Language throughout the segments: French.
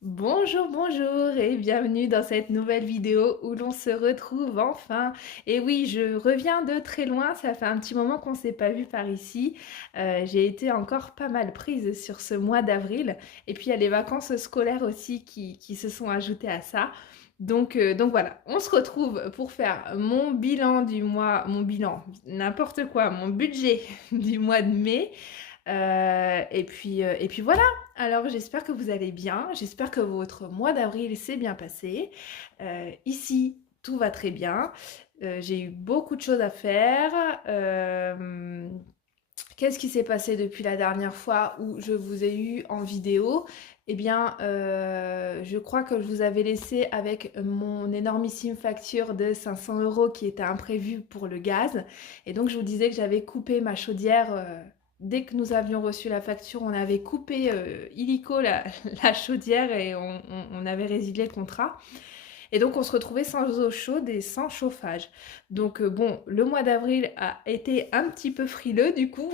Bonjour, bonjour et bienvenue dans cette nouvelle vidéo où l'on se retrouve enfin. Et oui, je reviens de très loin, ça fait un petit moment qu'on ne s'est pas vu par ici. J'ai été encore pas mal prise sur ce mois d'avril. Et puis il y a les vacances scolaires aussi qui se sont ajoutées à ça. Donc voilà, on se retrouve pour faire mon bilan du mois, mon bilan, n'importe quoi, mon budget du mois de mai. Et puis voilà. Alors j'espère que vous allez bien. J'espère que votre mois d'avril s'est bien passé. Ici, tout va très bien. J'ai eu beaucoup de choses à faire. Qu'est-ce qui s'est passé depuis la dernière fois où je vous ai eu en vidéo? Eh bien, je crois que je vous avais laissé avec mon énormissime facture de 500 euros qui était imprévue pour le gaz. Et donc, je vous disais que j'avais coupé ma chaudière. Dès que nous avions reçu la facture, on avait coupé illico la chaudière et on avait résilié le contrat. Et donc on se retrouvait sans eau chaude et sans chauffage. Donc bon, le mois d'avril a été un petit peu frileux du coup.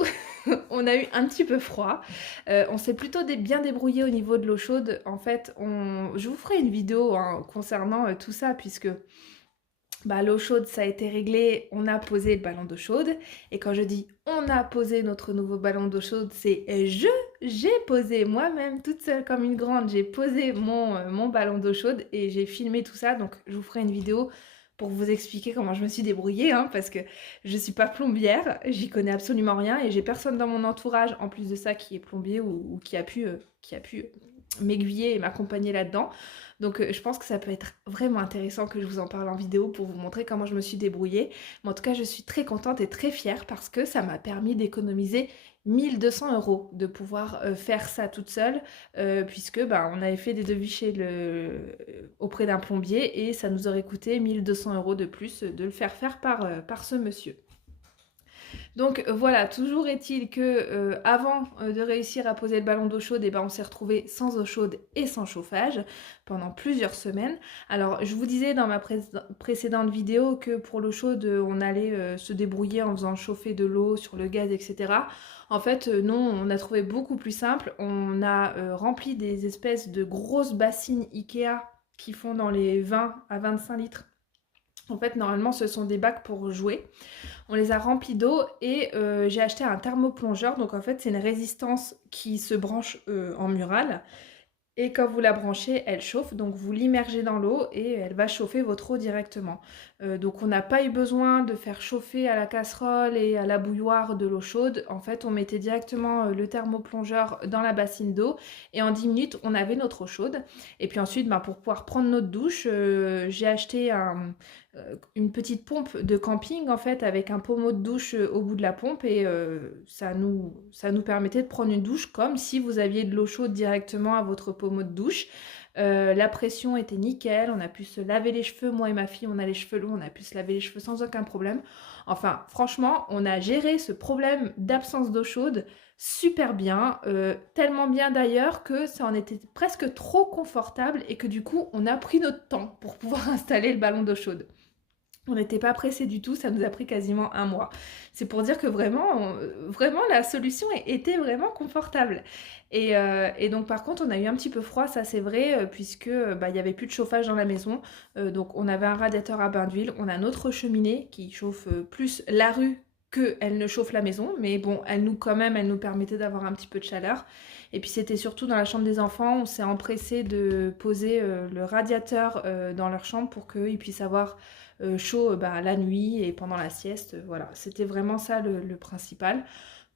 On a eu un petit peu froid. On s'est plutôt bien débrouillé au niveau de l'eau chaude. En fait, je vous ferai une vidéo hein, concernant tout ça puisque bah, l'eau chaude, ça a été réglé, on a posé le ballon d'eau chaude. Et quand je dis on a posé notre nouveau ballon d'eau chaude, c'est j'ai posé moi-même, toute seule comme une grande, j'ai posé mon ballon d'eau chaude et j'ai filmé tout ça. Donc je vous ferai une vidéo pour vous expliquer comment je me suis débrouillée, hein, parce que je suis pas plombière, j'y connais absolument rien et j'ai personne dans mon entourage, en plus de ça, qui est plombier ou qui a pu m'aiguiller et m'accompagner là-dedans. Donc je pense que ça peut être vraiment intéressant que je vous en parle en vidéo pour vous montrer comment je me suis débrouillée. Mais en tout cas, je suis très contente et très fière parce que ça m'a permis d'économiser 1200 euros, de pouvoir faire ça toute seule, puisque bah, on avait fait des devis auprès d'un plombier et ça nous aurait coûté 1200 euros de plus de le faire faire par ce monsieur. Donc voilà, toujours est-il que avant de réussir à poser le ballon d'eau chaude, eh ben, on s'est retrouvé sans eau chaude et sans chauffage pendant plusieurs semaines. Alors je vous disais dans ma précédente vidéo que pour l'eau chaude, on allait se débrouiller en faisant chauffer de l'eau sur le gaz, etc. En fait, non, on a trouvé beaucoup plus simple. On a rempli des espèces de grosses bassines Ikea qui font dans les 20 à 25 litres. En fait, normalement, ce sont des bacs pour jouer. On les a remplis d'eau et j'ai acheté un thermoplongeur. Donc en fait, c'est une résistance qui se branche en murale. Et quand vous la branchez, elle chauffe, donc vous l'immergez dans l'eau et elle va chauffer votre eau directement. Donc on n'a pas eu besoin de faire chauffer à la casserole et à la bouilloire de l'eau chaude. En fait, on mettait directement le thermoplongeur dans la bassine d'eau et en 10 minutes, on avait notre eau chaude. Et puis ensuite, bah, pour pouvoir prendre notre douche, j'ai acheté une petite pompe de camping en fait avec un pommeau de douche au bout de la pompe et ça nous permettait de prendre une douche comme si vous aviez de l'eau chaude directement à votre pommeau de douche. La pression était nickel, on a pu se laver les cheveux, moi et ma fille on a les cheveux longs, on a pu se laver les cheveux sans aucun problème. Enfin franchement on a géré ce problème d'absence d'eau chaude super bien, tellement bien d'ailleurs que ça en était presque trop confortable et que du coup on a pris notre temps pour pouvoir installer le ballon d'eau chaude. On n'était pas pressé du tout, ça nous a pris quasiment un mois. C'est pour dire que vraiment la solution était vraiment confortable. Et donc par contre, on a eu un petit peu froid, ça c'est vrai, puisque bah, il n'y avait plus de chauffage dans la maison. Donc on avait un radiateur à bain d'huile, on a notre cheminée qui chauffe plus la rue qu'elle ne chauffe la maison, mais bon, elle nous permettait d'avoir un petit peu de chaleur. Et puis c'était surtout dans la chambre des enfants, on s'est empressé de poser le radiateur dans leur chambre pour qu'ils puissent avoir chaud bah, la nuit et pendant la sieste. Voilà, c'était vraiment ça le principal.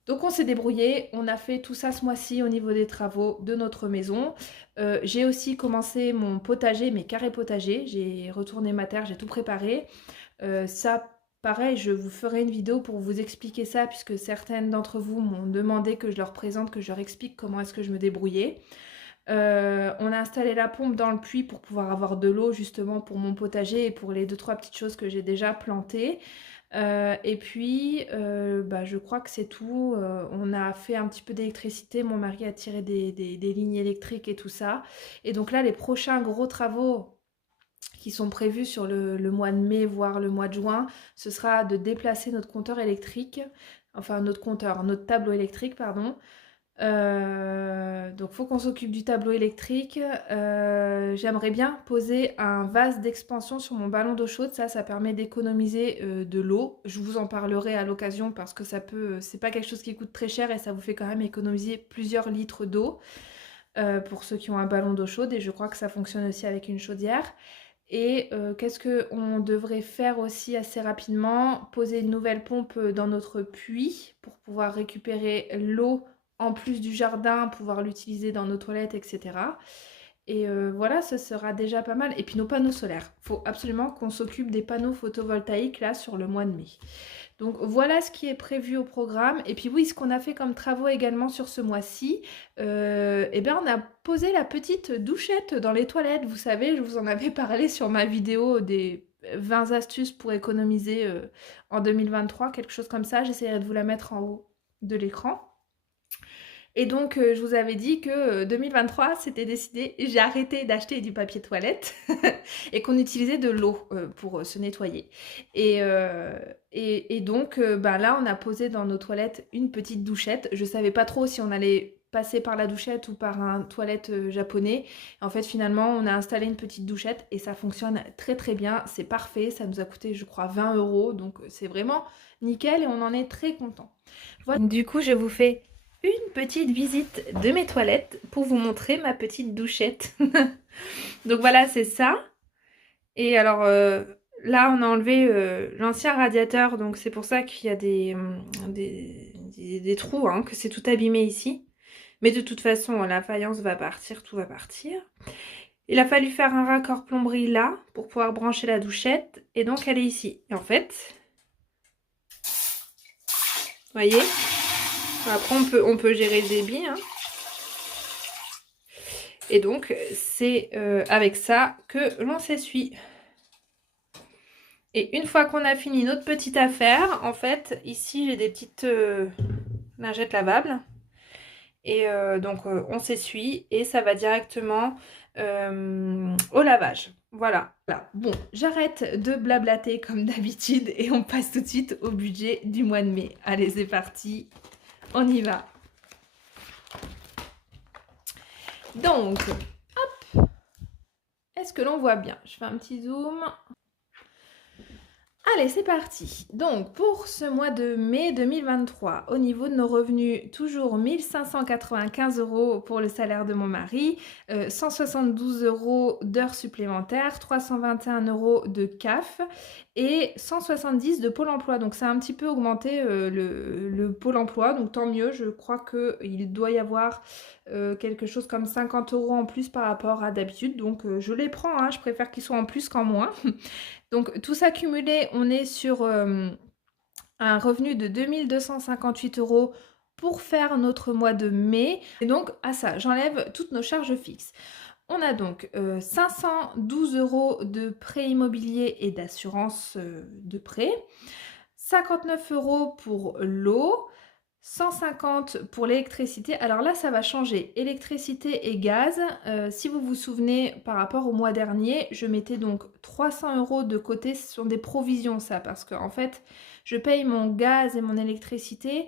Donc on s'est débrouillé, on a fait tout ça ce mois-ci au niveau des travaux de notre maison. J'ai aussi commencé mon potager, mes carrés potagers. J'ai retourné ma terre, j'ai tout préparé. Ça, pareil, je vous ferai une vidéo pour vous expliquer ça, puisque certaines d'entre vous m'ont demandé que je leur présente, que je leur explique comment est-ce que je me débrouillais. On a installé la pompe dans le puits pour pouvoir avoir de l'eau justement pour mon potager et pour les 2-3 petites choses que j'ai déjà plantées. Et puis, bah, je crois que c'est tout. On a fait un petit peu d'électricité. Mon mari a tiré des lignes électriques et tout ça. Et donc là, les prochains gros travaux qui sont prévus sur le mois de mai, voire le mois de juin, ce sera de déplacer notre compteur électrique, enfin notre compteur, notre tableau électrique, pardon, Donc faut qu'on s'occupe du tableau électrique. J'aimerais bien poser un vase d'expansion sur mon ballon d'eau chaude. Ça permet d'économiser de l'eau. Je vous en parlerai à l'occasion parce que c'est pas quelque chose qui coûte très cher et ça vous fait quand même économiser plusieurs litres d'eau pour ceux qui ont un ballon d'eau chaude. Et je crois que ça fonctionne aussi avec une chaudière. Et qu'est-ce qu'on devrait faire aussi assez rapidement? Poser une nouvelle pompe dans notre puits pour pouvoir récupérer l'eau en plus du jardin, pouvoir l'utiliser dans nos toilettes, etc. Et voilà, ce sera déjà pas mal. Et puis nos panneaux solaires. Il faut absolument qu'on s'occupe des panneaux photovoltaïques là sur le mois de mai. Donc voilà ce qui est prévu au programme. Et puis oui, ce qu'on a fait comme travaux également sur ce mois-ci, eh bien on a posé la petite douchette dans les toilettes. Vous savez, je vous en avais parlé sur ma vidéo des 20 astuces pour économiser en 2023, quelque chose comme ça. J'essaierai de vous la mettre en haut de l'écran. Et donc, je vous avais dit que 2023, c'était décidé, j'ai arrêté d'acheter du papier toilette et qu'on utilisait de l'eau pour se nettoyer. Et donc, bah, là, on a posé dans nos toilettes une petite douchette. Je ne savais pas trop si on allait passer par la douchette ou par un toilette japonais. En fait, finalement, on a installé une petite douchette et ça fonctionne très très bien. C'est parfait. Ça nous a coûté, je crois, 20 €. Donc, c'est vraiment nickel et on en est très content. Voilà. Du coup, je vous fais une petite visite de mes toilettes pour vous montrer ma petite douchette. Donc voilà, c'est ça. Et alors là, on a enlevé l'ancien radiateur, donc c'est pour ça qu'il y a des trous, hein, que c'est tout abîmé ici. Mais de toute façon, la faïence va partir, tout va partir. Il a fallu faire un raccord plomberie là pour pouvoir brancher la douchette. Et donc elle est ici. Et en fait, vous voyez, après on peut gérer le débit, hein. Et donc c'est avec ça que l'on s'essuie. Et une fois qu'on a fini notre petite affaire, en fait, ici j'ai des petites lingettes lavables. Et donc on s'essuie et ça va directement au lavage. Voilà. Bon, j'arrête de blablater comme d'habitude et on passe tout de suite au budget du mois de mai. Allez, c'est parti, on y va. Donc, hop, est-ce que l'on voit bien? Je fais un petit zoom. Allez, c'est parti. Donc, pour ce mois de mai 2023, au niveau de nos revenus, toujours 1595 € pour le salaire de mon mari, 172 € d'heures supplémentaires, 321 € de CAF et 170 de Pôle emploi. Donc, ça a un petit peu augmenté le Pôle emploi, donc tant mieux. Je crois qu'il doit y avoir quelque chose comme 50 € en plus par rapport à d'habitude. Donc, je les prends, hein. Je préfère qu'ils soient en plus qu'en moins. Donc tout ça cumulé, on est sur un revenu de 2258 € pour faire notre mois de mai. Et donc à ça, j'enlève toutes nos charges fixes. On a donc 512 € de prêt immobilier et d'assurance de prêt, 59 € pour l'eau, 150 pour l'électricité. Alors là, ça va changer. Électricité et gaz. Si vous vous souvenez, par rapport au mois dernier, je mettais donc 300 € de côté. Ce sont des provisions, ça. Parce qu'en fait, je paye mon gaz et mon électricité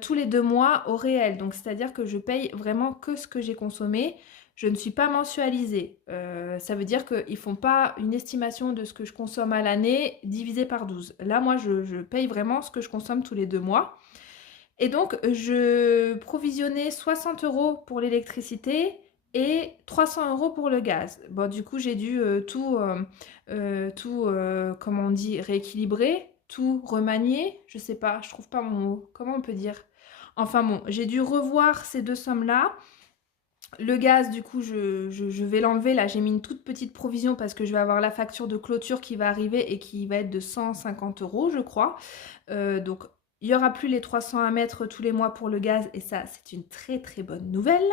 tous les 2 mois au réel. Donc, c'est-à-dire que je paye vraiment que ce que j'ai consommé. Je ne suis pas mensualisée. Ça veut dire qu'ils ne font pas une estimation de ce que je consomme à l'année divisé par 12. Là, moi, je paye vraiment ce que je consomme tous les 2 mois. Et donc, je provisionnais 60 € pour l'électricité et 300 € pour le gaz. Bon, du coup, j'ai dû comment on dit, rééquilibrer, tout remanier. Je sais pas, je trouve pas mon mot. Comment on peut dire? Enfin bon, j'ai dû revoir ces deux sommes-là. Le gaz, du coup, je vais l'enlever. Là, j'ai mis une toute petite provision parce que je vais avoir la facture de clôture qui va arriver et qui va être de 150 €, je crois. Donc, il n'y aura plus les 300 à mettre tous les mois pour le gaz et ça, c'est une très très bonne nouvelle.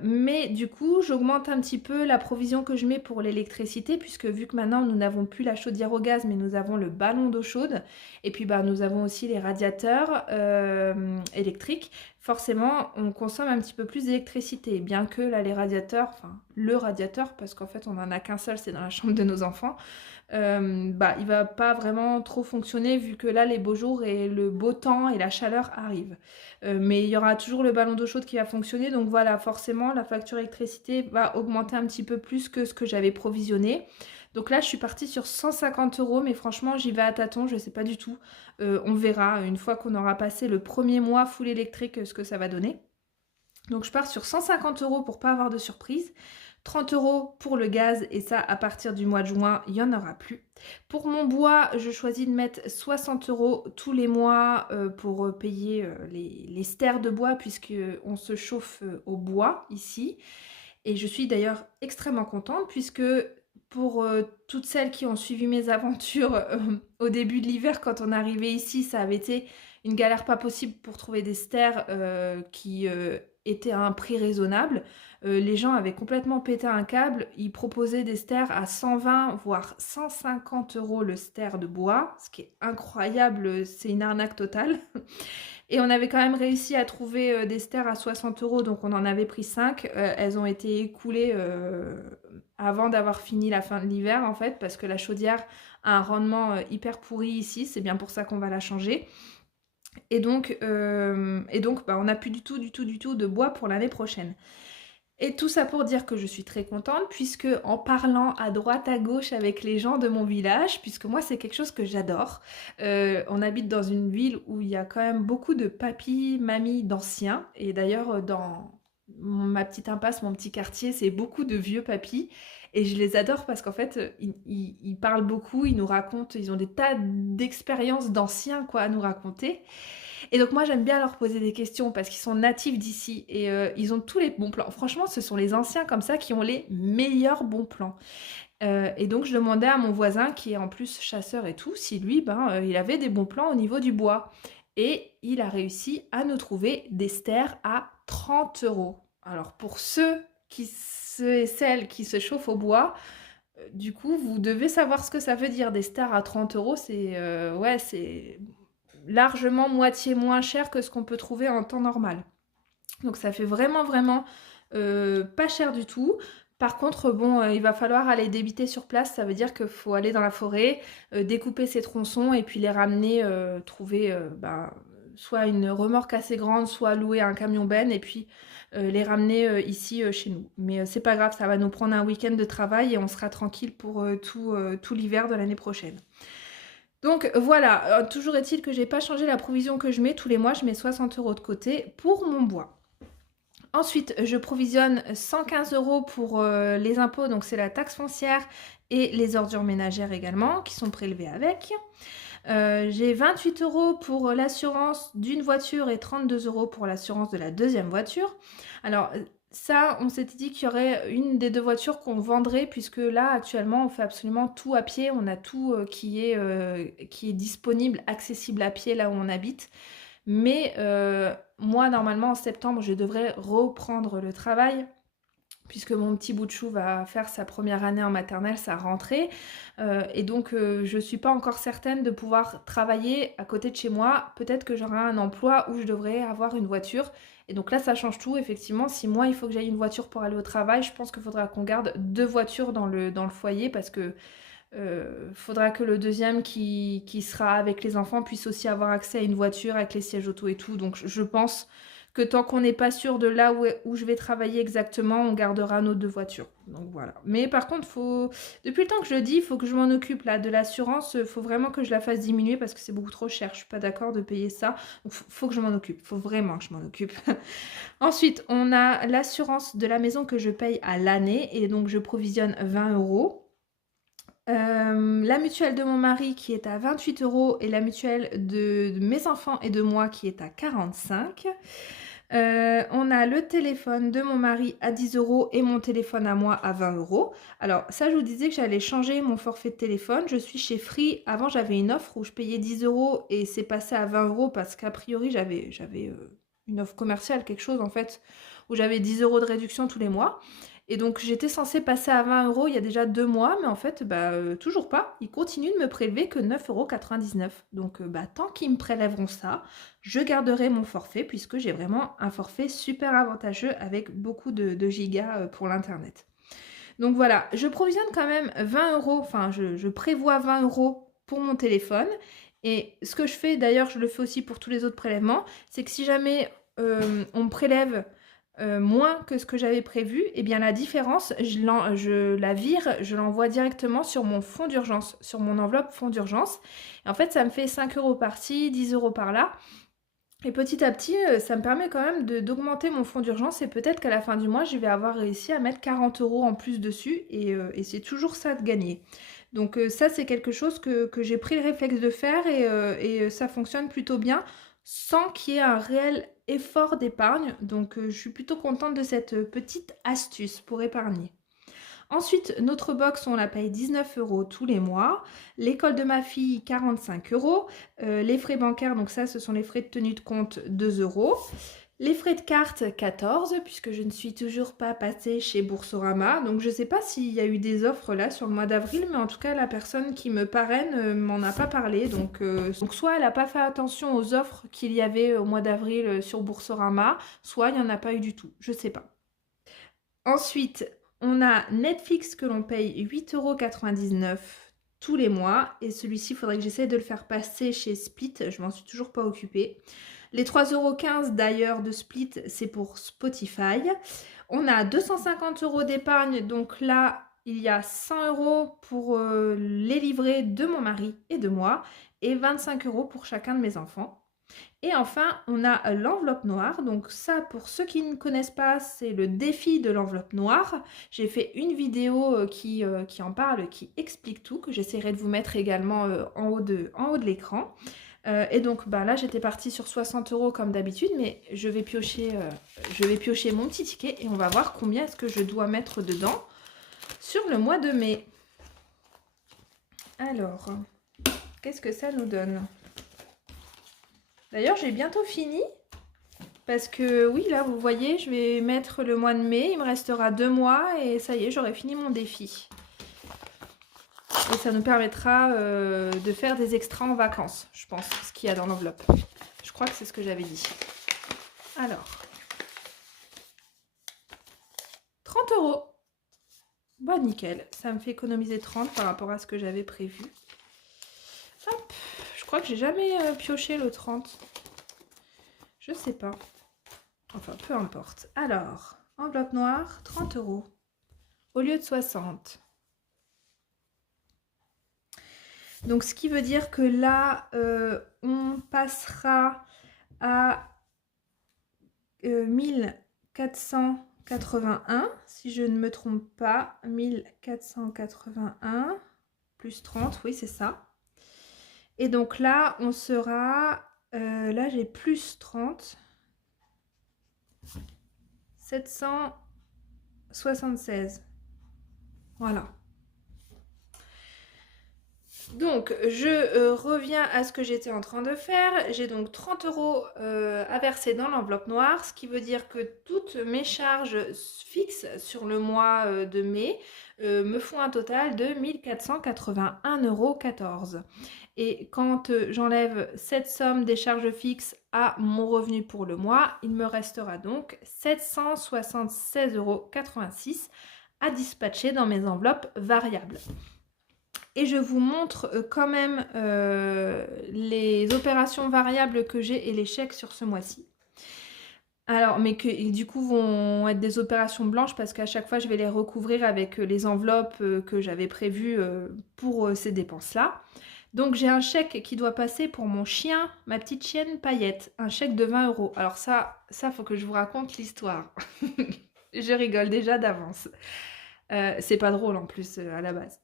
Mais du coup, j'augmente un petit peu la provision que je mets pour l'électricité puisque vu que maintenant, nous n'avons plus la chaudière au gaz mais nous avons le ballon d'eau chaude et puis bah, nous avons aussi les radiateurs électriques. Il forcément, on consomme un petit peu plus d'électricité. Bien que là, les radiateurs, enfin, le radiateur, parce qu'en fait, on n'en a qu'un seul, c'est dans la chambre de nos enfants, bah, il va pas vraiment trop fonctionner vu que là, les beaux jours et le beau temps et la chaleur arrivent. Mais il y aura toujours le ballon d'eau chaude qui va fonctionner. Donc voilà, forcément, la facture électricité va augmenter un petit peu plus que ce que j'avais provisionné. Donc là, je suis partie sur 150 euros, mais franchement, j'y vais à tâtons, je ne sais pas du tout. On verra une fois qu'on aura passé le premier mois full électrique ce que ça va donner. Donc je pars sur 150 euros pour pas avoir de surprise. 30 euros pour le gaz et ça à partir du mois de juin, il n'y en aura plus. Pour mon bois, je choisis de mettre 60 euros tous les mois pour payer les stères de bois puisqu'on se chauffe au bois ici. Et je suis d'ailleurs extrêmement contente puisque pour toutes celles qui ont suivi mes aventures au début de l'hiver quand on arrivait ici, ça avait été une galère pas possible pour trouver des stères qui étaient à un prix raisonnable. Les gens avaient complètement pété un câble. Ils proposaient des stères à 120 voire 150 euros le stère de bois, ce qui est incroyable, c'est une arnaque totale. Et on avait quand même réussi à trouver des stères à 60 euros, donc on en avait pris 5. Elles ont été écoulées avant d'avoir fini la fin de l'hiver en fait, parce que la chaudière a un rendement hyper pourri ici, c'est bien pour ça qu'on va la changer. Et donc bah, on n'a plus du tout de bois pour l'année prochaine. Et tout ça pour dire que je suis très contente puisque en parlant à droite à gauche avec les gens de mon village, puisque moi c'est quelque chose que j'adore, on habite dans une ville où il y a quand même beaucoup de papis, mamies d'anciens et d'ailleurs dans ma petite impasse, mon petit quartier, c'est beaucoup de vieux papis et je les adore parce qu'en fait ils parlent beaucoup, ils nous racontent, ils ont des tas d'expériences d'anciens quoi à nous raconter. Et donc moi j'aime bien leur poser des questions parce qu'ils sont natifs d'ici et ils ont tous les bons plans. Franchement, ce sont les anciens comme ça qui ont les meilleurs bons plans. Et donc je demandais à mon voisin qui est en plus chasseur et tout, si lui, il avait des bons plans au niveau du bois. Et il a réussi à nous trouver des stères à 30 euros. Alors pour ceux et celles qui se chauffent au bois, du coup, vous devez savoir ce que ça veut dire. Des stères à 30 euros, c'est largement moitié moins cher que ce qu'on peut trouver en temps normal. Donc ça fait vraiment pas cher du tout. Par contre, bon, il va falloir aller débiter sur place. Ça veut dire qu'il faut aller dans la forêt, découper ces tronçons et puis les ramener, trouver soit une remorque assez grande, soit louer un camion benne et puis les ramener ici chez nous. Mais c'est pas grave, ça va nous prendre un week-end de travail et on sera tranquille pour tout l'hiver de l'année prochaine. Donc voilà, toujours est-il que j'ai pas changé la provision que je mets. Tous les mois, je mets 60 euros de côté pour mon bois. Ensuite, je provisionne 115 euros pour les impôts, donc c'est la taxe foncière et les ordures ménagères également, qui sont prélevées avec. J'ai 28 euros pour l'assurance d'une voiture et 32 euros pour l'assurance de la deuxième voiture. Alors ça, on s'était dit qu'il y aurait une des deux voitures qu'on vendrait puisque là, actuellement, on fait absolument tout à pied. On a tout qui est disponible, accessible à pied là où on habite. Mais moi, normalement, en septembre, je devrais reprendre le travail puisque mon petit bout de chou va faire sa première année en maternelle, sa rentrée. Et donc, je ne suis pas encore certaine de pouvoir travailler à côté de chez moi. Peut-être que j'aurai un emploi où je devrais avoir une voiture. Et donc là, ça change tout. Effectivement, si moi, il faut que j'aille une voiture pour aller au travail, je pense qu'il faudra qu'on garde 2 voitures dans le foyer parce que faudra que le deuxième qui sera avec les enfants puisse aussi avoir accès à une voiture avec les sièges auto et tout. Donc, je pense que tant qu'on n'est pas sûr de là où je vais travailler exactement, on gardera nos 2 voitures. Donc voilà. Mais par contre, depuis le temps que je le dis, il faut que je m'en occupe là de l'assurance. Il faut vraiment que je la fasse diminuer parce que c'est beaucoup trop cher. Je suis pas d'accord de payer ça. Donc faut que je m'en occupe. Faut vraiment que je m'en occupe. Ensuite, on a l'assurance de la maison que je paye à l'année et donc je provisionne 20 euros. La mutuelle de mon mari qui est à 28 euros et la mutuelle de mes enfants et de moi qui est à 45. On a le téléphone de mon mari à 10 euros et mon téléphone à moi à 20 euros. Alors ça, je vous disais que j'allais changer mon forfait de téléphone. Je suis chez Free. Avant, j'avais une offre où je payais 10 euros et c'est passé à 20 euros parce qu'a priori, j'avais une offre commerciale, quelque chose en fait, où j'avais 10 euros de réduction tous les mois. Et donc j'étais censée passer à 20 € il y a déjà 2 mois, mais en fait, toujours pas. Ils continuent de me prélever que 9,99 €. Donc tant qu'ils me prélèveront ça, je garderai mon forfait puisque j'ai vraiment un forfait super avantageux avec beaucoup de gigas pour l'internet. Donc voilà, je provisionne quand même 20 €, enfin je prévois 20 € pour mon téléphone. Et ce que je fais, d'ailleurs je le fais aussi pour tous les autres prélèvements, c'est que si jamais on me prélève moins que ce que j'avais prévu, et bien la différence, je la vire, je l'envoie directement sur mon fonds d'urgence, sur mon enveloppe fonds d'urgence. Et en fait, ça me fait 5 € par-ci, 10 € par-là. Et petit à petit, ça me permet quand même d'augmenter mon fonds d'urgence et peut-être qu'à la fin du mois, je vais avoir réussi à mettre 40 € en plus dessus et c'est toujours ça de gagner. Donc ça, c'est quelque chose que j'ai pris le réflexe de faire et ça fonctionne plutôt bien sans qu'il y ait un réel effort d'épargne. Donc je suis plutôt contente de cette petite astuce pour épargner. Ensuite, notre box, on la paye 19 € tous les mois. L'école de ma fille, 45 €. Les frais bancaires, donc ça, ce sont les frais de tenue de compte, 2 €. Les frais de carte, 14, puisque je ne suis toujours pas passée chez Boursorama. Donc je ne sais pas s'il y a eu des offres là sur le mois d'avril, mais en tout cas, la personne qui me parraine m'en a pas parlé. Donc soit elle n'a pas fait attention aux offres qu'il y avait au mois d'avril sur Boursorama, soit il n'y en a pas eu du tout. Je ne sais pas. Ensuite, on a Netflix que l'on paye 8,99 € tous les mois. Et celui-ci, il faudrait que j'essaie de le faire passer chez Split. Je m'en suis toujours pas occupée. Les 3,15 € d'ailleurs de Split, c'est pour Spotify. On a 250 € d'épargne. Donc là, il y a 100 € pour les livrets de mon mari et de moi. Et 25 € pour chacun de mes enfants. Et enfin, on a l'enveloppe noire. Donc ça, pour ceux qui ne connaissent pas, c'est le défi de l'enveloppe noire. J'ai fait une vidéo qui en parle, qui explique tout, que j'essaierai de vous mettre également en haut de l'écran. Et donc là, j'étais partie sur 60 € comme d'habitude, mais je vais piocher mon petit ticket et on va voir combien est-ce que je dois mettre dedans sur le mois de mai. Alors, qu'est-ce que ça nous donne ? D'ailleurs, j'ai bientôt fini parce que oui, là, vous voyez, je vais mettre le mois de mai. Il me restera 2 mois et ça y est, j'aurai fini mon défi. Et ça nous permettra de faire des extras en vacances, je pense, ce qu'il y a dans l'enveloppe. Je crois que c'est ce que j'avais dit. Alors, 30 €. Bon, nickel. Ça me fait économiser 30 par rapport à ce que j'avais prévu. Hop. Je crois que j'ai jamais pioché le 30. Je sais pas. Enfin, peu importe. Alors, enveloppe noire, 30 € au lieu de 60. Donc, ce qui veut dire que là, on passera à 1481, si je ne me trompe pas. 1481 plus 30, oui, c'est ça. Et donc là, on sera... là, j'ai plus 30. 776. Voilà. Donc, je reviens à ce que j'étais en train de faire. J'ai donc 30 € à verser dans l'enveloppe noire, ce qui veut dire que toutes mes charges fixes sur le mois de mai me font un total de 1481,14 €. Et quand j'enlève cette somme des charges fixes à mon revenu pour le mois, il me restera donc 776,86 € à dispatcher dans mes enveloppes variables. Et je vous montre quand même les opérations variables que j'ai et les chèques sur ce mois-ci. Alors, mais qui du coup vont être des opérations blanches parce qu'à chaque fois je vais les recouvrir avec les enveloppes que j'avais prévues pour ces dépenses-là. Donc j'ai un chèque qui doit passer pour mon chien, ma petite chienne Paillette, un chèque de 20 €. Alors ça faut que je vous raconte l'histoire. Je rigole déjà d'avance. C'est pas drôle en plus à la base.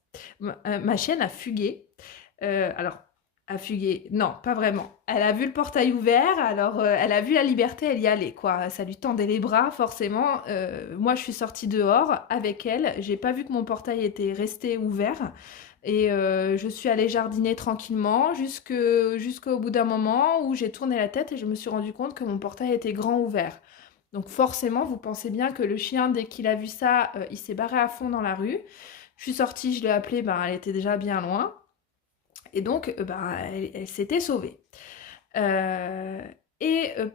Ma chienne a fugué. Alors, a fugué, non, pas vraiment. Elle a vu le portail ouvert, alors elle a vu la liberté, elle y allait, quoi. Ça lui tendait les bras, forcément. Moi, je suis sortie dehors avec elle. J'ai pas vu que mon portail était resté ouvert. Et je suis allée jardiner tranquillement jusqu'au bout d'un moment où j'ai tourné la tête et je me suis rendu compte que mon portail était grand ouvert. Donc forcément, vous pensez bien que le chien, dès qu'il a vu ça, il s'est barré à fond dans la rue. Je suis sortie, je l'ai appelée, ben, elle était déjà bien loin. Et donc, ben, elle s'était sauvée. Euh,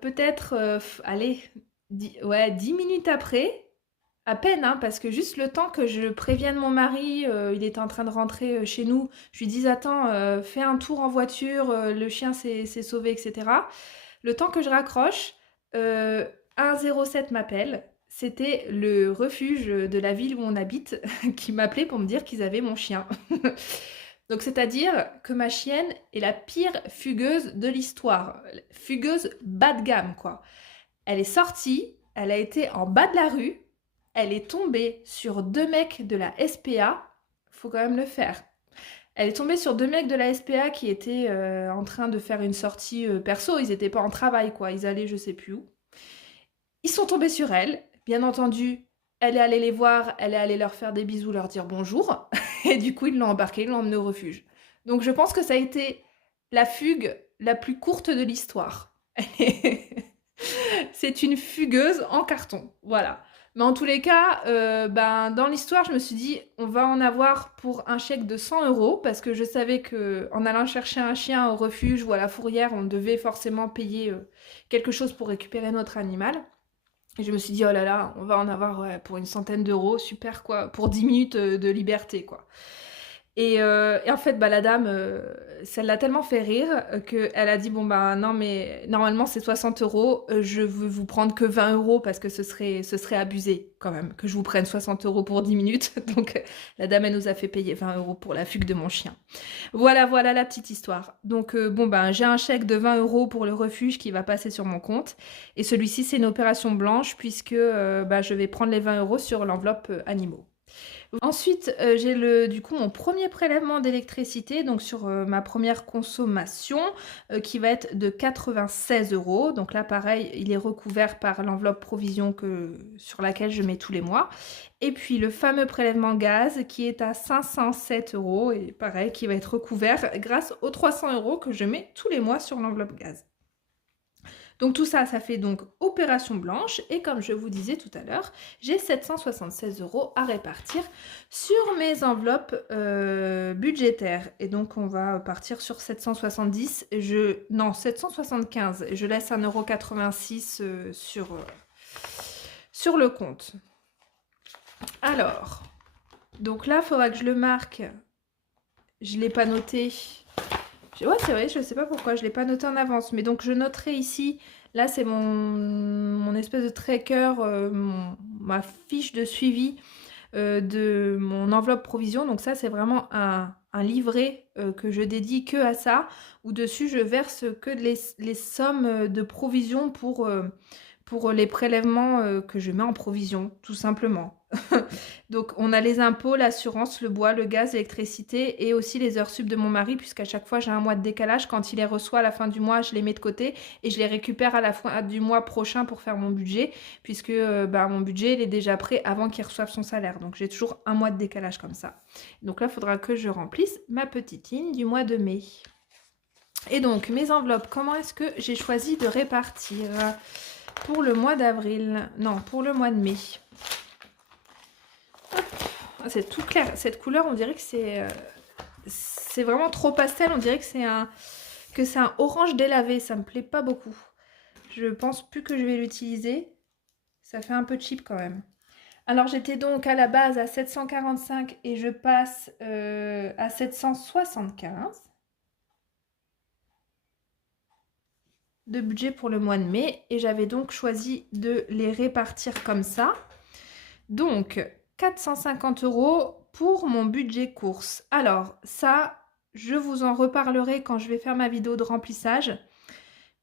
Peut-être, allez, 10 minutes après, à peine, hein, parce que juste le temps que je prévienne mon mari, il était en train de rentrer chez nous, je lui dis attends, fais un tour en voiture, le chien s'est sauvé, etc. Le temps que je raccroche, 107 m'appelle. C'était le refuge de la ville où on habite qui m'appelait pour me dire qu'ils avaient mon chien. Donc c'est-à-dire que ma chienne est la pire fugueuse de l'histoire. Fugueuse bas de gamme, quoi. Elle est sortie, elle a été en bas de la rue, elle est tombée sur deux mecs de la SPA. Faut quand même le faire. Elle est tombée sur deux mecs de la SPA qui étaient en train de faire une sortie perso. Ils n'étaient pas en travail, quoi. Ils allaient je sais plus où. Ils sont tombés sur elle. Bien entendu, elle est allée les voir, elle est allée leur faire des bisous, leur dire bonjour. Et du coup, ils l'ont embarquée, ils l'ont emmenée au refuge. Donc je pense que ça a été la fugue la plus courte de l'histoire. C'est une fugueuse en carton. Voilà. Mais en tous les cas, ben, dans l'histoire, je me suis dit, on va en avoir pour un chèque de 100 € parce que je savais qu'en allant chercher un chien au refuge ou à la fourrière, on devait forcément payer quelque chose pour récupérer notre animal. Et je me suis dit, oh là là, on va en avoir pour une centaine d'euros, super quoi, pour 10 minutes de liberté quoi. Et en fait, bah, la dame, ça l'a tellement fait rire qu'elle a dit, bon bah non mais normalement c'est 60 €, je veux vous prendre que 20 € parce que ce serait abusé quand même, que je vous prenne 60 € pour 10 minutes. Donc la dame, elle nous a fait payer 20 € pour la fugue de mon chien. Voilà, voilà la petite histoire. Donc bon ben j'ai un chèque de 20 € pour le refuge qui va passer sur mon compte. Et celui-ci c'est une opération blanche puisque bah, je vais prendre les 20 € sur l'enveloppe animaux. Ensuite, j'ai du coup mon premier prélèvement d'électricité, donc sur ma première consommation, qui va être de 96 €. Donc là, pareil, il est recouvert par l'enveloppe provision sur laquelle je mets tous les mois. Et puis le fameux prélèvement gaz qui est à 507 € et pareil, qui va être recouvert grâce aux 300 € que je mets tous les mois sur l'enveloppe gaz. Donc tout ça, ça fait donc opération blanche. Et comme je vous disais tout à l'heure, j'ai 776 € à répartir sur mes enveloppes budgétaires. Et donc on va partir sur 770. Non, 775. Je laisse 1,86 € sur le compte. Alors, donc là, il faudra que je le marque. Je ne l'ai pas noté. Ouais, c'est vrai, je ne sais pas pourquoi, je ne l'ai pas noté en avance. Mais donc, je noterai ici, là, c'est mon espèce de tracker, ma fiche de suivi de mon enveloppe provision. Donc ça, c'est vraiment un livret que je dédie que à ça, où dessus, je verse que les sommes de provision pour les prélèvements que je mets en provision, tout simplement. Donc on a les impôts, l'assurance, le bois, le gaz, l'électricité et aussi les heures sup de mon mari, puisqu'à chaque fois j'ai un mois de décalage. Quand il les reçoit à la fin du mois, je les mets de côté et je les récupère à la fin du mois prochain pour faire mon budget, puisque mon budget il est déjà prêt avant qu'il reçoive son salaire. Donc j'ai toujours un mois de décalage comme ça. Donc là, il faudra que je remplisse ma petite ligne du mois de mai. Et donc mes enveloppes, comment est-ce que j'ai choisi de répartir pour le mois d'avril? Non, pour le mois de mai. C'est tout clair. Cette couleur, on dirait que c'est vraiment trop pastel. On dirait que c'est un orange délavé. Ça me plaît pas beaucoup. Je pense plus que je vais l'utiliser. Ça fait un peu cheap quand même. Alors j'étais donc à la base à 745 et je passe à 775 de budget pour le mois de mai. Et j'avais donc choisi de les répartir comme ça. Donc 450 € pour mon budget course. Alors ça, je vous en reparlerai quand je vais faire ma vidéo de remplissage.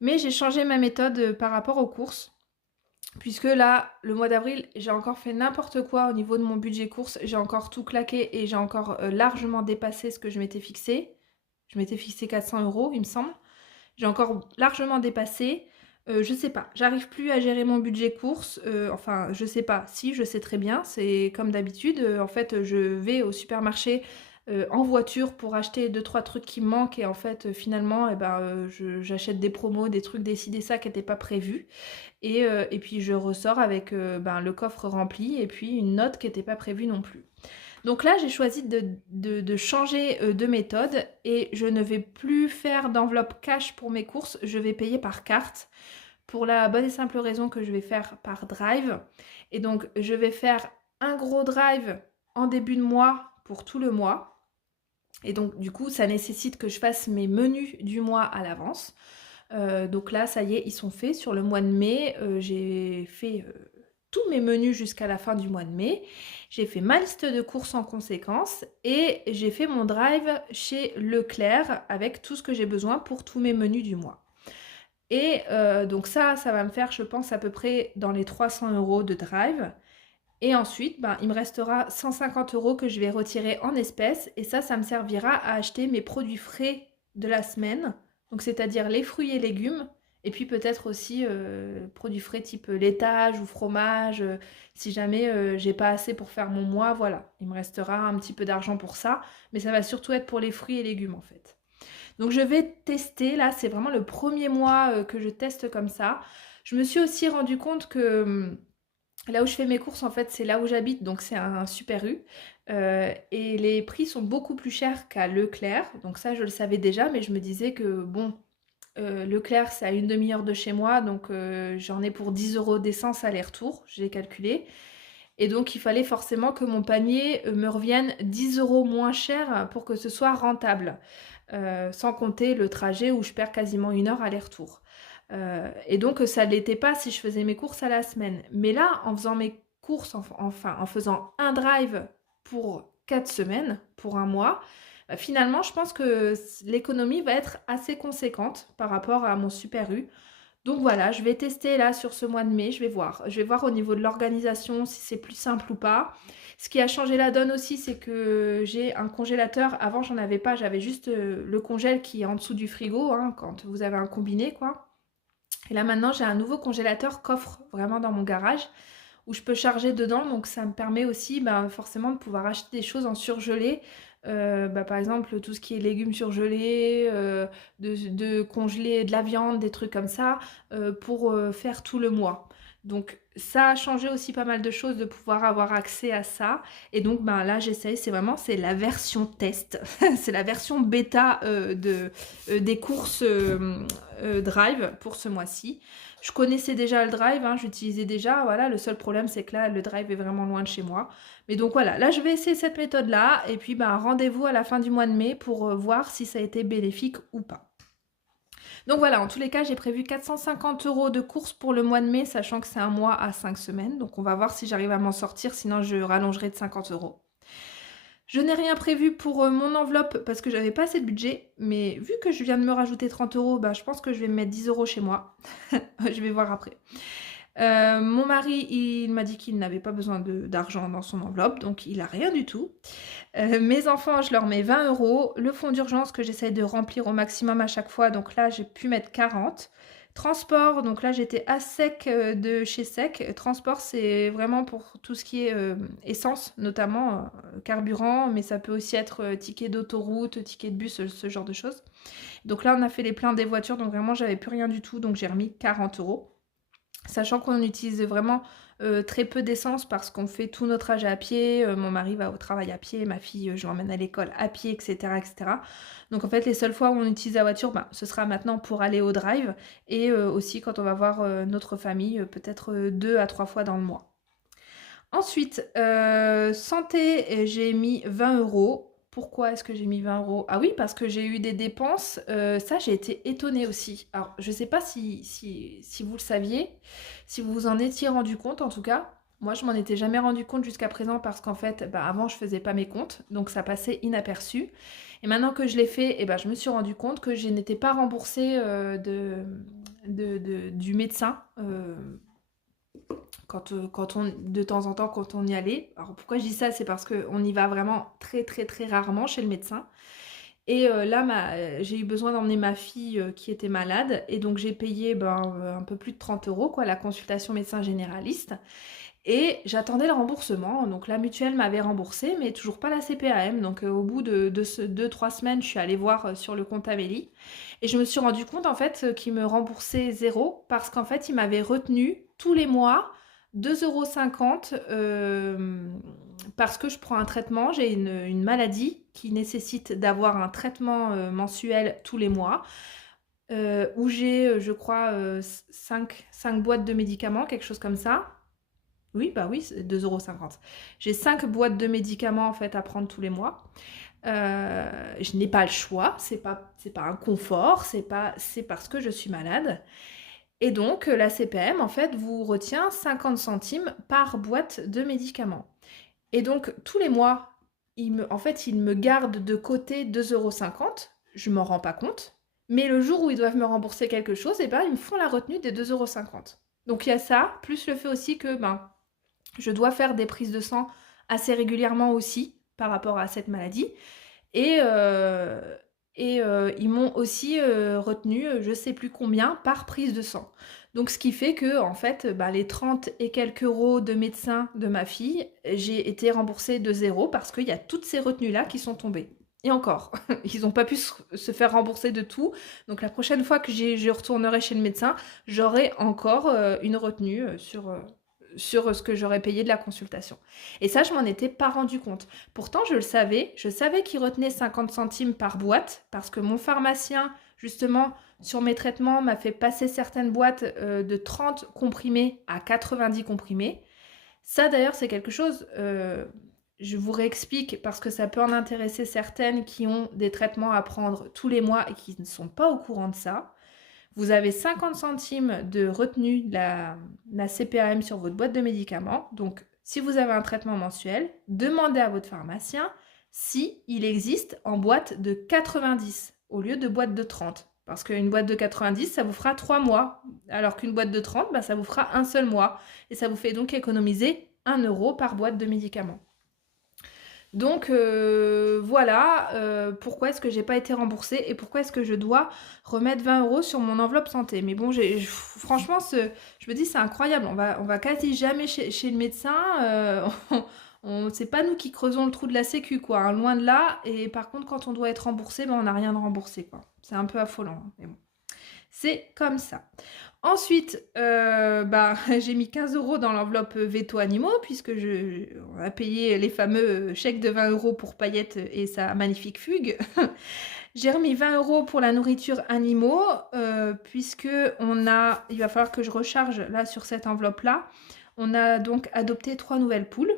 Mais j'ai changé ma méthode par rapport aux courses. Puisque là, le mois d'avril, j'ai encore fait n'importe quoi au niveau de mon budget course. J'ai encore tout claqué et j'ai encore largement dépassé ce que je m'étais fixé. Je m'étais fixé 400 €, il me semble. J'ai encore largement dépassé. Je sais pas, j'arrive plus à gérer mon budget course, enfin je sais pas, si je sais très bien, c'est comme d'habitude, en fait je vais au supermarché en voiture pour acheter deux trois trucs qui me manquent et en fait finalement j'achète des promos, des trucs, des ci, des ça qui n'étaient pas prévus et puis je ressors avec le coffre rempli et puis une note qui n'était pas prévue non plus. Donc là, j'ai choisi de changer de méthode et je ne vais plus faire d'enveloppe cash pour mes courses, je vais payer par carte pour la bonne et simple raison que je vais faire par drive. Et donc, je vais faire un gros drive en début de mois pour tout le mois. Et donc, du coup, ça nécessite que je fasse mes menus du mois à l'avance. Donc là, ça y est, ils sont faits. Sur le mois de mai, j'ai fait tous mes menus jusqu'à la fin du mois de mai. J'ai fait ma liste de courses en conséquence et j'ai fait mon drive chez Leclerc avec tout ce que j'ai besoin pour tous mes menus du mois. Et donc ça va me faire, je pense, à peu près dans les 300 € de drive. Et ensuite, il me restera 150 € que je vais retirer en espèces. Et ça me servira à acheter mes produits frais de la semaine. Donc c'est-à-dire les fruits et légumes. Et puis peut-être aussi produits frais type laitage ou fromage. Si jamais j'ai pas assez pour faire mon mois, voilà. Il me restera un petit peu d'argent pour ça. Mais ça va surtout être pour les fruits et légumes en fait. Donc je vais tester, là c'est vraiment le premier mois que je teste comme ça. Je me suis aussi rendu compte que là où je fais mes courses en fait c'est là où j'habite, donc c'est un Super U. Et les prix sont beaucoup plus chers qu'à Leclerc, donc ça je le savais déjà, mais je me disais que bon, Leclerc c'est à une demi-heure de chez moi, donc j'en ai pour 10 € d'essence aller-retour, j'ai calculé. Et donc il fallait forcément que mon panier me revienne 10 € moins cher pour que ce soit rentable. Sans compter le trajet où je perds quasiment une heure aller-retour. Et donc ça ne l'était pas si je faisais mes courses à la semaine. Mais là, en faisant mes courses, en faisant un drive pour 4 semaines, pour un mois, finalement, je pense que l'économie va être assez conséquente par rapport à mon Super U. Donc voilà, je vais tester là sur ce mois de mai, je vais voir. Je vais voir au niveau de l'organisation si c'est plus simple ou pas. Ce qui a changé la donne aussi, c'est que j'ai un congélateur. Avant, j'en avais pas, j'avais juste le congèle qui est en dessous du frigo, hein, quand vous avez un combiné, quoi. Et là maintenant, j'ai un nouveau congélateur coffre vraiment dans mon garage où je peux charger dedans. Donc ça me permet aussi forcément de pouvoir acheter des choses en surgelé. Par exemple, tout ce qui est légumes surgelés, de congeler de la viande, des trucs comme ça, pour faire tout le mois. Donc ça a changé aussi pas mal de choses de pouvoir avoir accès à ça. Et donc là j'essaye, c'est la version test, c'est la version bêta des courses Drive pour ce mois-ci. Je connaissais déjà le Drive, hein, j'utilisais déjà, voilà, le seul problème c'est que là le Drive est vraiment loin de chez moi. Mais donc voilà, là je vais essayer cette méthode-là et puis rendez-vous à la fin du mois de mai pour voir si ça a été bénéfique ou pas. Donc voilà, en tous les cas, j'ai prévu 450 € de courses pour le mois de mai, sachant que c'est un mois à 5 semaines. Donc on va voir si j'arrive à m'en sortir, sinon je rallongerai de 50 €. Je n'ai rien prévu pour mon enveloppe parce que j'avais pas assez de budget, mais vu que je viens de me rajouter 30 €, je pense que je vais me mettre 10 € chez moi. Je vais voir après. Mon mari, il m'a dit qu'il n'avait pas besoin d'argent dans son enveloppe, donc il a rien du tout. Mes enfants, je leur mets 20 €. Le fonds d'urgence que j'essaye de remplir au maximum à chaque fois, donc là j'ai pu mettre 40. Transport, donc là j'étais à sec de chez Sec. Transport, c'est vraiment pour tout ce qui est essence, notamment carburant, mais ça peut aussi être ticket d'autoroute, ticket de bus, ce genre de choses. Donc là on a fait les pleins des voitures, donc vraiment j'avais plus rien du tout, donc j'ai remis 40 €. Sachant qu'on utilise vraiment très peu d'essence parce qu'on fait tout notre trajet à pied, mon mari va au travail à pied, ma fille je l'emmène à l'école à pied, etc., etc. Donc en fait les seules fois où on utilise la voiture, ce sera maintenant pour aller au drive et aussi quand on va voir notre famille, peut-être 2 à 3 fois dans le mois. Ensuite, santé, j'ai mis 20 €. Pourquoi est-ce que j'ai mis 20 €? Ah oui, parce que j'ai eu des dépenses. Ça, j'ai été étonnée aussi. Alors, je ne sais pas si vous le saviez, si vous vous en étiez rendu compte en tout cas. Moi, je m'en étais jamais rendu compte jusqu'à présent parce qu'en fait, avant, je faisais pas mes comptes, donc ça passait inaperçu. Et maintenant que je l'ai fait, je me suis rendu compte que je n'étais pas remboursée du médecin. Quand on, de temps en temps, quand on y allait. Alors pourquoi je dis ça? C'est parce qu'on y va vraiment très très très rarement chez le médecin. Et là, j'ai eu besoin d'emmener ma fille qui était malade. Et donc j'ai payé un peu plus de 30 € quoi, la consultation médecin généraliste. Et j'attendais le remboursement. Donc la mutuelle m'avait remboursé, mais toujours pas la CPAM. Donc au bout de 2-3 semaines, je suis allée voir sur le compte Amélie. Et je me suis rendu compte en fait qu'il me remboursait zéro parce qu'en fait, il m'avait retenu tous les mois 2,50 € parce que je prends un traitement. J'ai une maladie qui nécessite d'avoir un traitement mensuel tous les mois. Où j'ai, je crois, 5 boîtes de médicaments, quelque chose comme ça. Oui, bah oui, c'est 2,50 €. J'ai 5 boîtes de médicaments en fait à prendre tous les mois. Je n'ai pas le choix, c'est pas un confort, c'est parce que je suis malade. Et donc la CPM en fait vous retient 50 centimes par boîte de médicaments. Et donc tous les mois, il me garde de côté 2,50 €. Je m'en rends pas compte. Mais le jour où ils doivent me rembourser quelque chose, eh ben, ils me font la retenue des 2,50 €. Donc il y a ça, plus le fait aussi que je dois faire des prises de sang assez régulièrement aussi par rapport à cette maladie. Et, ils m'ont aussi retenu je sais plus combien par prise de sang. Donc ce qui fait que en fait, les 30 et quelques euros de médecin de ma fille, j'ai été remboursée de zéro parce qu'il y a toutes ces retenues-là qui sont tombées. Et encore, ils n'ont pas pu se faire rembourser de tout. Donc la prochaine fois que je retournerai chez le médecin, j'aurai encore une retenue sur ce que j'aurais payé de la consultation. Et ça, je m'en étais pas rendu compte. Pourtant, je savais qu'il retenait 50 centimes par boîte parce que mon pharmacien, justement, sur mes traitements, m'a fait passer certaines boîtes de 30 comprimés à 90 comprimés. Ça, d'ailleurs, c'est quelque chose, je vous réexplique parce que ça peut en intéresser certaines qui ont des traitements à prendre tous les mois et qui ne sont pas au courant de ça. Vous avez 50 centimes de retenue de la CPAM sur votre boîte de médicaments. Donc, si vous avez un traitement mensuel, demandez à votre pharmacien si il existe en boîte de 90 au lieu de boîte de 30. Parce qu'une boîte de 90, ça vous fera 3 mois. Alors qu'une boîte de 30, ça vous fera un seul mois. Et ça vous fait donc économiser 1 € par boîte de médicaments. Donc voilà pourquoi est-ce que j'ai pas été remboursée et pourquoi est-ce que je dois remettre 20 € sur mon enveloppe santé. Mais bon, franchement, je me dis c'est incroyable. On va quasi jamais chez le médecin. C'est pas nous qui creusons le trou de la sécu, quoi, hein, loin de là. Et par contre, quand on doit être remboursé, on n'a rien de remboursé, quoi. C'est un peu affolant, hein, mais bon. C'est comme ça. Ensuite, j'ai mis 15 € dans l'enveloppe Veto Animaux, puisque on a payé les fameux chèques de 20 € pour Paillette et sa magnifique fugue. J'ai remis 20 € pour la nourriture animaux, puisque il va falloir que je recharge là sur cette enveloppe-là. On a donc adopté 3 nouvelles poules.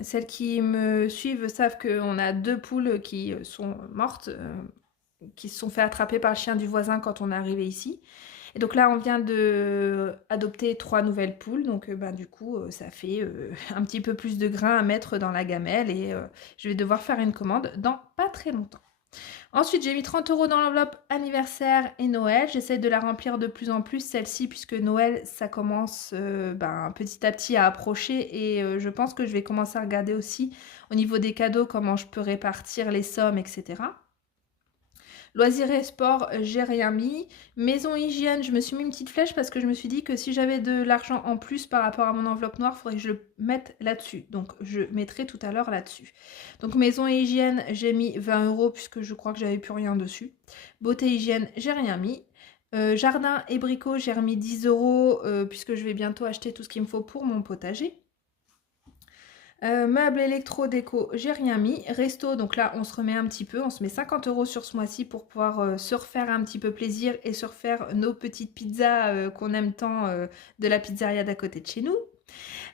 Celles qui me suivent savent qu'on a 2 poules qui sont mortes, qui se sont fait attraper par le chien du voisin quand on est arrivé ici. Et donc là, on vient d'adopter 3 nouvelles poules. Donc du coup, ça fait un petit peu plus de grains à mettre dans la gamelle. Et je vais devoir faire une commande dans pas très longtemps. Ensuite, j'ai mis 30 € dans l'enveloppe anniversaire et Noël. J'essaie de la remplir de plus en plus, celle-ci, puisque Noël, ça commence petit à petit à approcher. Et je pense que je vais commencer à regarder aussi au niveau des cadeaux comment je peux répartir les sommes, etc. Loisirs et sport, j'ai rien mis. Maison hygiène, je me suis mis une petite flèche parce que je me suis dit que si j'avais de l'argent en plus par rapport à mon enveloppe noire, il faudrait que je le mette là-dessus. Donc je mettrai tout à l'heure là-dessus. Donc maison et hygiène, j'ai mis 20 € puisque je crois que j'avais plus rien dessus. Beauté hygiène, j'ai rien mis. Jardin et bricots, j'ai remis 10 € puisque je vais bientôt acheter tout ce qu'il me faut pour mon potager. Meubles électro déco, j'ai rien mis. Resto, donc là on se remet un petit peu, on se met 50 € sur ce mois-ci pour pouvoir se refaire un petit peu plaisir et se refaire nos petites pizzas qu'on aime tant de la pizzeria d'à côté de chez nous.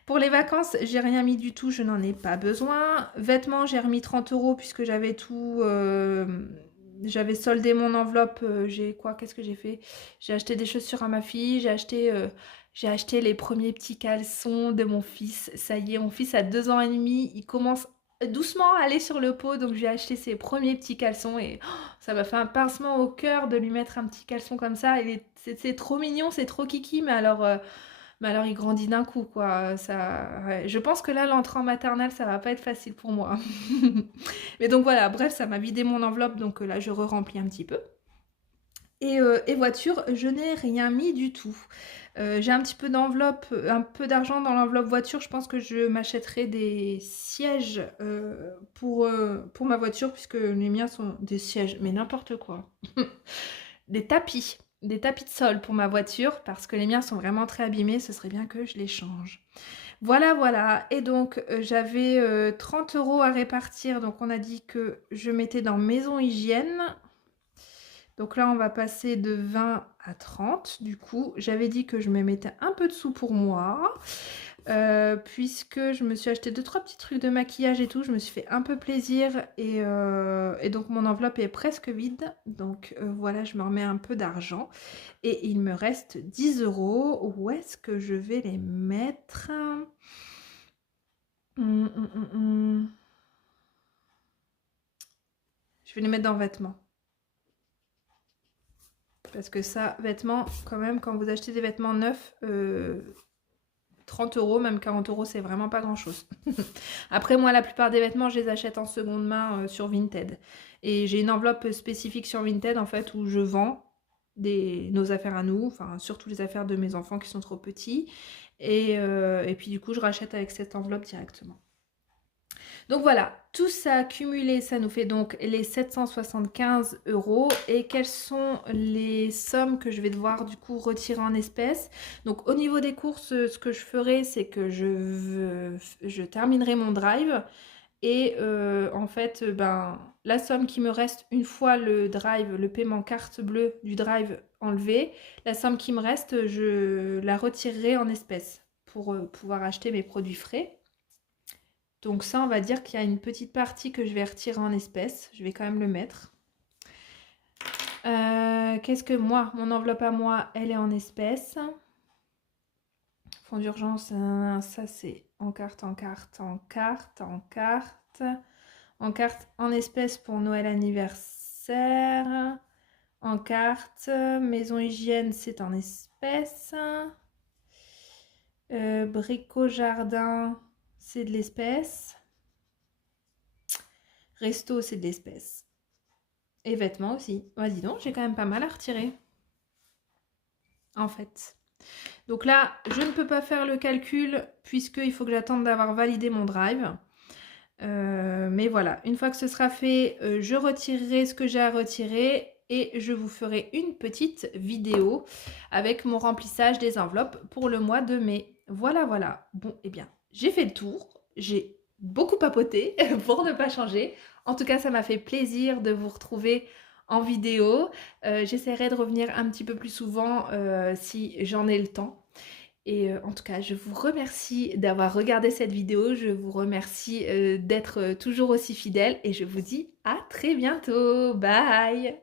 Pour les vacances, j'ai rien mis du tout, je n'en ai pas besoin. Vêtements, j'ai remis 30 € puisque j'avais tout... j'avais soldé mon enveloppe, qu'est-ce que j'ai fait? J'ai acheté des chaussures à ma fille, j'ai acheté les premiers petits caleçons de mon fils. Ça y est, mon fils a 2 ans et demi, il commence doucement à aller sur le pot, donc j'ai acheté ses premiers petits caleçons et ça m'a fait un pincement au cœur de lui mettre un petit caleçon comme ça. C'est trop mignon, c'est trop kiki, mais alors il grandit d'un coup, quoi. Ouais. Je pense que là, l'entrée en maternelle, ça va pas être facile pour moi. Mais donc voilà, bref, ça m'a vidé mon enveloppe, donc là, je re-remplis un petit peu. Et voiture, je n'ai rien mis du tout. J'ai un petit peu d'enveloppe, un peu d'argent dans l'enveloppe voiture. Je pense que je m'achèterai des sièges pour ma voiture, puisque les miens sont des sièges, mais n'importe quoi. Des tapis de sol pour ma voiture, parce que les miens sont vraiment très abîmés. Ce serait bien que je les change. Voilà, voilà. Et donc, j'avais 30 € à répartir. Donc, on a dit que je mettais dans maison hygiène. Donc là, on va passer de 20 à 30. Du coup, j'avais dit que je me mettais un peu de sous pour moi. Puisque je me suis acheté 2-3 petits trucs de maquillage et tout. Je me suis fait un peu plaisir. Et donc, mon enveloppe est presque vide. Donc, voilà, je me remets un peu d'argent. Et il me reste 10 €. Où est-ce que je vais les mettre? Je vais les mettre dans vêtements. Parce que ça, vêtements, quand même, quand vous achetez des vêtements neufs, 30 €, même 40 €, c'est vraiment pas grand-chose. Après, moi, la plupart des vêtements, je les achète en seconde main sur Vinted. Et j'ai une enveloppe spécifique sur Vinted, en fait, où je vends nos affaires à nous, enfin, surtout les affaires de mes enfants qui sont trop petits. Et puis, du coup, je rachète avec cette enveloppe directement. Donc voilà, tout ça accumulé, ça nous fait donc les 775 €. Et quelles sont les sommes que je vais devoir du coup retirer en espèces? Donc au niveau des courses, ce que je ferai, c'est que je terminerai mon drive. Et en fait, la somme qui me reste une fois le drive, le paiement carte bleue du drive enlevé, la somme qui me reste, je la retirerai en espèces pour pouvoir acheter mes produits frais. Donc ça, on va dire qu'il y a une petite partie que je vais retirer en espèces. Je vais quand même le mettre. Qu'est-ce que moi, mon enveloppe à moi, elle est en espèces. Fonds d'urgence, ça c'est en carte, en carte, en carte, en carte. En carte, en espèces pour Noël anniversaire. En carte, maison hygiène, c'est en espèces. Brico jardin, c'est de l'espèce. Resto, c'est de l'espèce. Et vêtements aussi. Ouais, dis donc, j'ai quand même pas mal à retirer. En fait. Donc là, je ne peux pas faire le calcul puisqu'il faut que j'attende d'avoir validé mon drive. Mais voilà, une fois que ce sera fait, je retirerai ce que j'ai à retirer et je vous ferai une petite vidéo avec mon remplissage des enveloppes pour le mois de mai. Voilà, voilà. Bon, eh bien, j'ai fait le tour. J'ai beaucoup papoté pour ne pas changer. En tout cas, ça m'a fait plaisir de vous retrouver en vidéo. J'essaierai de revenir un petit peu plus souvent si j'en ai le temps. Et en tout cas, je vous remercie d'avoir regardé cette vidéo. Je vous remercie d'être toujours aussi fidèle. Et je vous dis à très bientôt. Bye!